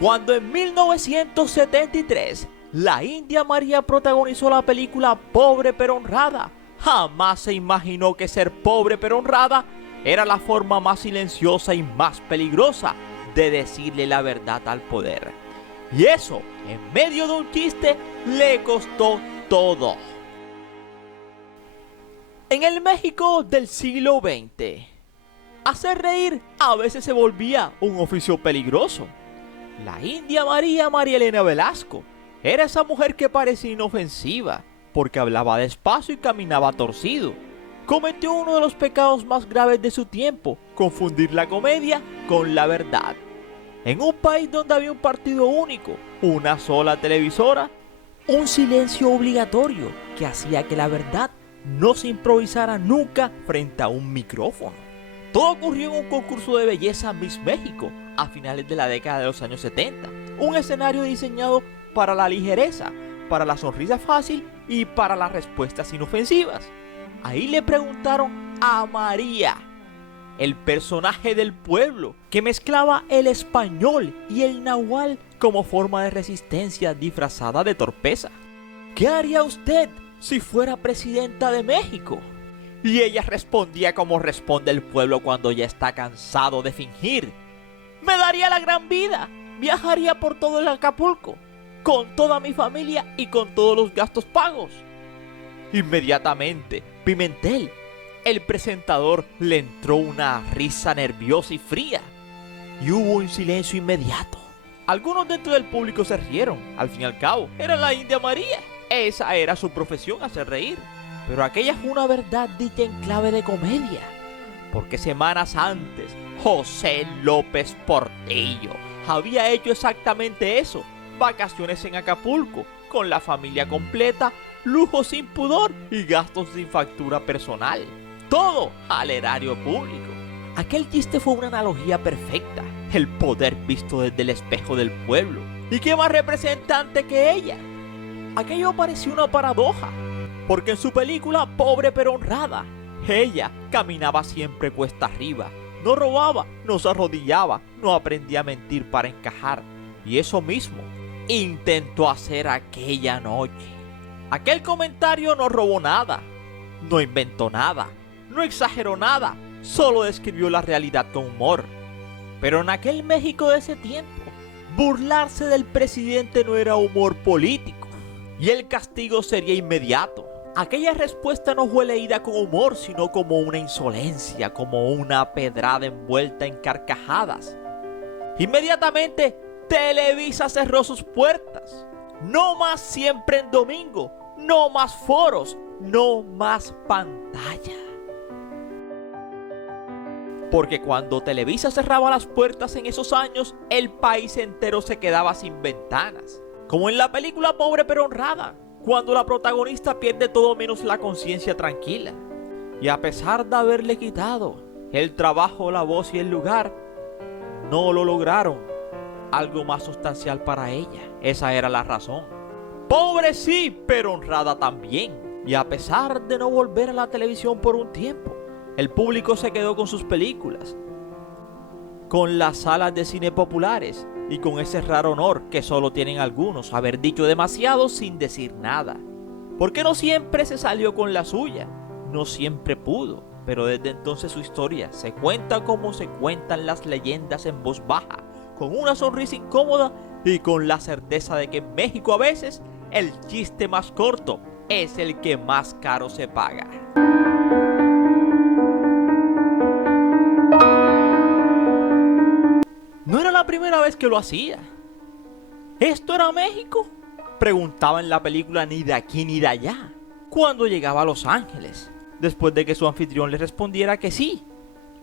Cuando en 1973 la India María protagonizó la película Pobre pero honrada, jamás se imaginó que ser pobre pero honrada era la forma más silenciosa y más peligrosa de decirle la verdad al poder. Y eso, en medio de un chiste, le costó todo. En el México del siglo XX, hacer reír a veces se volvía un oficio peligroso. La India María Elena Velasco era esa mujer que parecía inofensiva porque hablaba despacio y caminaba torcido. Cometió uno de los pecados más graves de su tiempo: confundir la comedia con la verdad. En un país donde había un partido único, una sola televisora, un silencio obligatorio que hacía que la verdad no se improvisara nunca frente a un micrófono. Todo ocurrió en un concurso de belleza Miss México a finales de la década de los años 70. Un escenario diseñado para la ligereza, para la sonrisa fácil y para las respuestas inofensivas. Ahí le preguntaron a María, el personaje del pueblo, que mezclaba el español y el nahual como forma de resistencia disfrazada de torpeza: ¿qué haría usted si fuera presidenta de México? Y ella respondía como responde el pueblo cuando ya está cansado de fingir: me daría la gran vida, viajaría por todo el Acapulco, con toda mi familia y con todos los gastos pagos. Inmediatamente, Pimentel, el presentador, le entró una risa nerviosa y fría, y hubo un silencio inmediato. Algunos dentro del público se rieron. Al fin y al cabo, era la India María. Esa era su profesión, hacer reír. Pero aquella fue una verdad dicha en clave de comedia, porque semanas antes, José López Portillo había hecho exactamente eso: vacaciones en Acapulco, con la familia completa, lujo sin pudor y gastos sin factura personal. Todo al erario público. Aquel chiste fue una analogía perfecta: el poder visto desde el espejo del pueblo. ¿Y qué más representante que ella? Aquello parecía una paradoja, porque en su película Pobre pero honrada, ella caminaba siempre cuesta arriba, no robaba, no se arrodillaba, no aprendía a mentir para encajar. Y eso mismo intentó hacer aquella noche. Aquel comentario no robó nada, no inventó nada, no exageró nada, solo describió la realidad con humor. Pero en aquel México de ese tiempo, burlarse del presidente no era humor político, y el castigo sería inmediato. Aquella respuesta no fue leída con humor, sino como una insolencia, como una pedrada envuelta en carcajadas. Inmediatamente, Televisa cerró sus puertas. No más Siempre en Domingo, no más foros, no más pantalla. Porque cuando Televisa cerraba las puertas en esos años, el país entero se quedaba sin ventanas. Como en la película Pobre pero honrada, cuando la protagonista pierde todo menos la conciencia tranquila. Y a pesar de haberle quitado el trabajo, la voz y el lugar, no lo lograron algo más sustancial para ella. Esa era la razón. Pobre sí, pero honrada también. Y a pesar de no volver a la televisión por un tiempo, el público se quedó con sus películas, con las salas de cine populares y con ese raro honor que solo tienen algunos: haber dicho demasiado sin decir nada. Porque no siempre se salió con la suya, no siempre pudo, pero desde entonces su historia se cuenta como se cuentan las leyendas, en voz baja, con una sonrisa incómoda y con la certeza de que en México a veces el chiste más corto es el que más caro se paga. No era la primera vez que lo hacía. ¿Esto era México?, preguntaba en la película Ni de aquí ni de allá, cuando llegaba a Los Ángeles, después de que su anfitrión le respondiera que sí,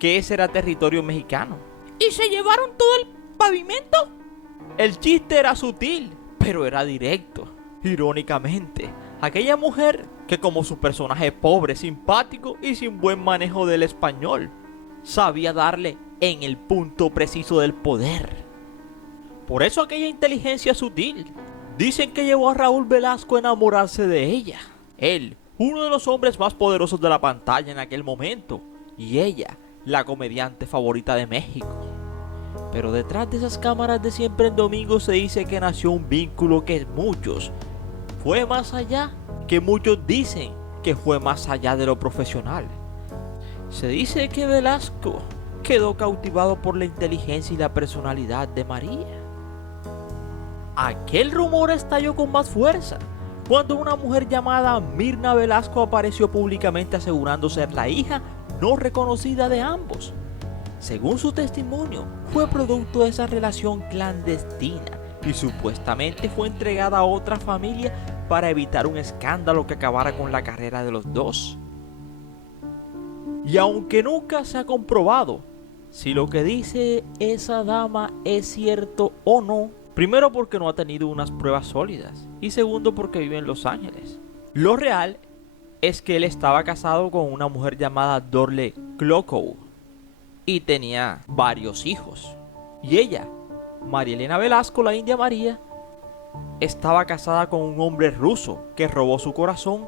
que ese era territorio mexicano. ¿Y se llevaron todo el pavimento? El chiste era sutil, pero era directo. Irónicamente, aquella mujer, que como su personaje pobre, simpático y sin buen manejo del español, sabía darle en el punto preciso del poder. Por eso aquella inteligencia sutil. Dicen que llevó a Raúl Velasco a enamorarse de ella. Él, uno de los hombres más poderosos de la pantalla en aquel momento, y ella, la comediante favorita de México. Pero detrás de esas cámaras de Siempre en Domingo se dice que nació un vínculo que muchos fue más allá, que muchos dicen que fue más allá de lo profesional. Se dice que Velasco quedó cautivado por la inteligencia y la personalidad de María. Aquel rumor estalló con más fuerza cuando una mujer llamada Mirna Velasco apareció públicamente asegurando ser la hija no reconocida de ambos. Según su testimonio, fue producto de esa relación clandestina y supuestamente fue entregada a otra familia para evitar un escándalo que acabara con la carrera de los dos. Y aunque nunca se ha comprobado si lo que dice esa dama es cierto o no, primero porque no ha tenido unas pruebas sólidas y segundo porque vive en Los Ángeles. Lo real es que él estaba casado con una mujer llamada Dorle Clocow y tenía varios hijos. Y ella, María Elena Velasco, la India María, estaba casada con un hombre ruso que robó su corazón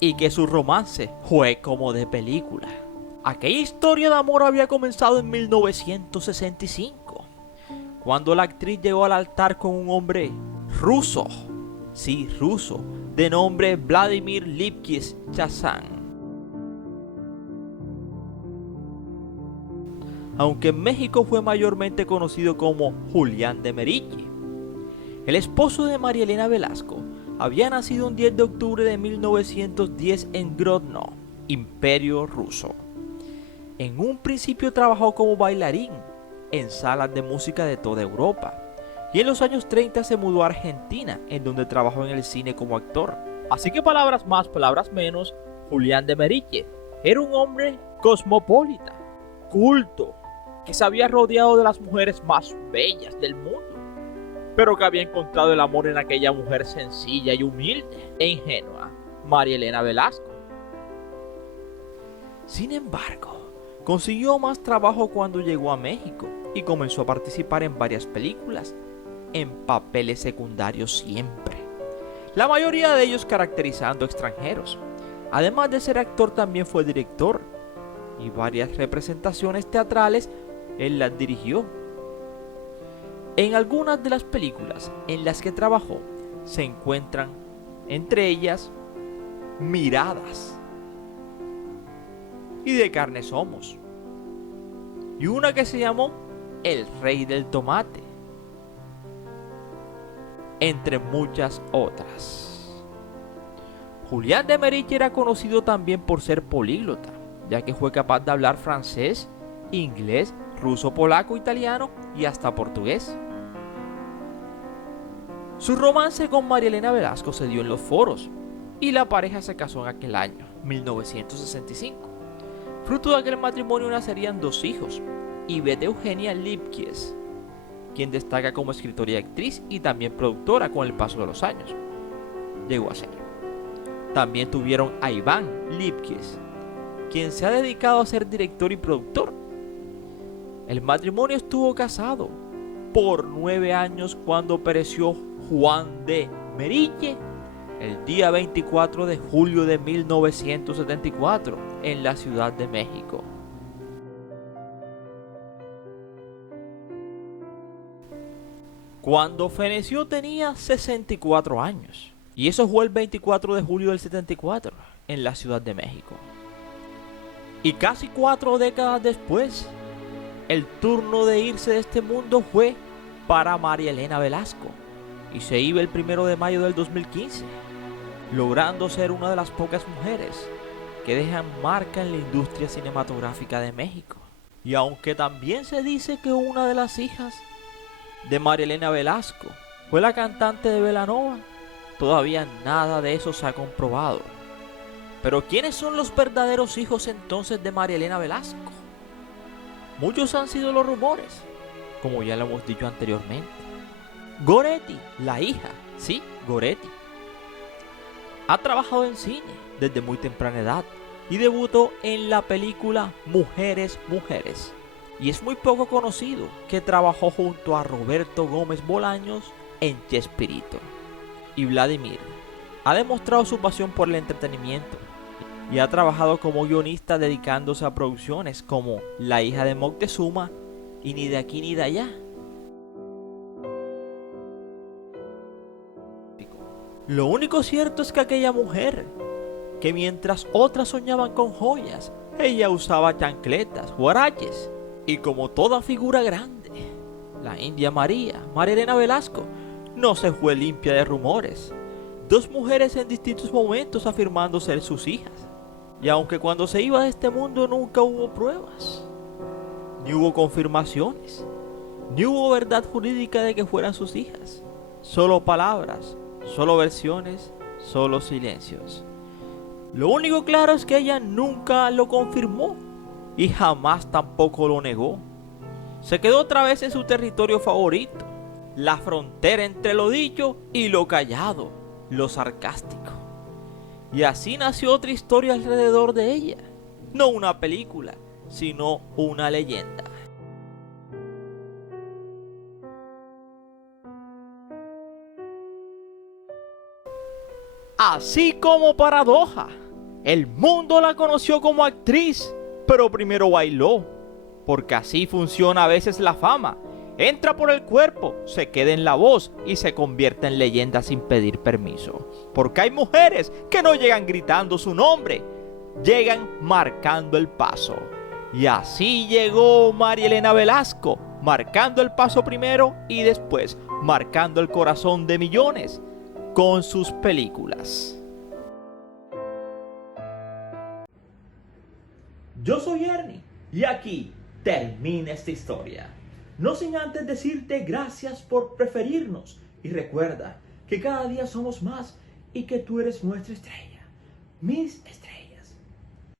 y que su romance fue como de película. Aquella historia de amor había comenzado en 1965, cuando la actriz llegó al altar con un hombre ruso, sí, ruso, de nombre Vladimir Lipkis Chazan. Aunque en México fue mayormente conocido como Julián de Meriche. El esposo de María Elena Velasco había nacido un 10 de octubre de 1910 en Grodno, Imperio Ruso. En un principio trabajó como bailarín en salas de música de toda Europa y en los años 30 se mudó a Argentina, en donde trabajó en el cine como actor. Así que palabras más, palabras menos, Julián de Meriche era un hombre cosmopolita, culto, que se había rodeado de las mujeres más bellas del mundo, pero que había encontrado el amor en aquella mujer sencilla y humilde e ingenua, María Elena Velasco. Sin embargo, consiguió más trabajo cuando llegó a México y comenzó a participar en varias películas, en papeles secundarios siempre, la mayoría de ellos caracterizando extranjeros. Además de ser actor, también fue director y varias representaciones teatrales él las dirigió. En algunas de las películas en las que trabajó se encuentran, entre ellas, Miradas y De carne somos, y una que se llamó El Rey del Tomate, entre muchas otras. Julián de Meriche era conocido también por ser políglota, ya que fue capaz de hablar francés, inglés, ruso, polaco, italiano y hasta portugués. Su romance con María Elena Velasco se dio en los foros y la pareja se casó en aquel año, 1965. Fruto de aquel matrimonio nacerían dos hijos, Ivette Eugenia Lipkis, quien destaca como escritora y actriz y también productora con el paso de los años. Llegó a ser. También tuvieron a Iván Lipkis, quien se ha dedicado a ser director y productor. El matrimonio estuvo casado por 9 años cuando pereció Juan de Meriche el día 24 de julio de 1974 en la Ciudad de México. Cuando feneció tenía 64 años y eso fue el 24 de julio del 74 en la Ciudad de México. Y casi 4 décadas después, el turno de irse de este mundo fue para María Elena Velasco y se iba el 1 de mayo del 2015, logrando ser una de las pocas mujeres que dejan marca en la industria cinematográfica de México. Y aunque también se dice que una de las hijas de María Elena Velasco fue la cantante de Belanova, todavía nada de eso se ha comprobado. Pero ¿quiénes son los verdaderos hijos entonces de María Elena Velasco? Muchos han sido los rumores, como ya lo hemos dicho anteriormente. Goretti, la hija, sí, Goretti, ha trabajado en cine desde muy temprana edad y debutó en la película Mujeres, Mujeres. Y es muy poco conocido que trabajó junto a Roberto Gómez Bolaños en Chespirito. Y Vladimir ha demostrado su pasión por el entretenimiento y ha trabajado como guionista dedicándose a producciones como La hija de Moctezuma y ni de aquí ni de allá. Lo único cierto es que aquella mujer, que mientras otras soñaban con joyas, ella usaba chancletas, huaraches, y como toda figura grande, la India María Elena Velasco, no se fue limpia de rumores. Dos mujeres en distintos momentos afirmando ser sus hijas. Y aunque cuando se iba de este mundo nunca hubo pruebas, ni hubo confirmaciones, ni hubo verdad jurídica de que fueran sus hijas, solo palabras, solo versiones, solo silencios. Lo único claro es que ella nunca lo confirmó y jamás tampoco lo negó. Se quedó otra vez en su territorio favorito, la frontera entre lo dicho y lo callado, lo sarcástico. Y así nació otra historia alrededor de ella, no una película, sino una leyenda. Así como paradoja, el mundo la conoció como actriz, pero primero bailó, porque así funciona a veces la fama. Entra por el cuerpo, se queda en la voz y se convierte en leyenda sin pedir permiso. Porque hay mujeres que no llegan gritando su nombre, llegan marcando el paso. Y así llegó María Elena Velasco, marcando el paso primero y después marcando el corazón de millones con sus películas. Yo soy Ernie y aquí termina esta historia. No sin antes decirte gracias por preferirnos y recuerda que cada día somos más y que tú eres nuestra estrella, mis estrellas.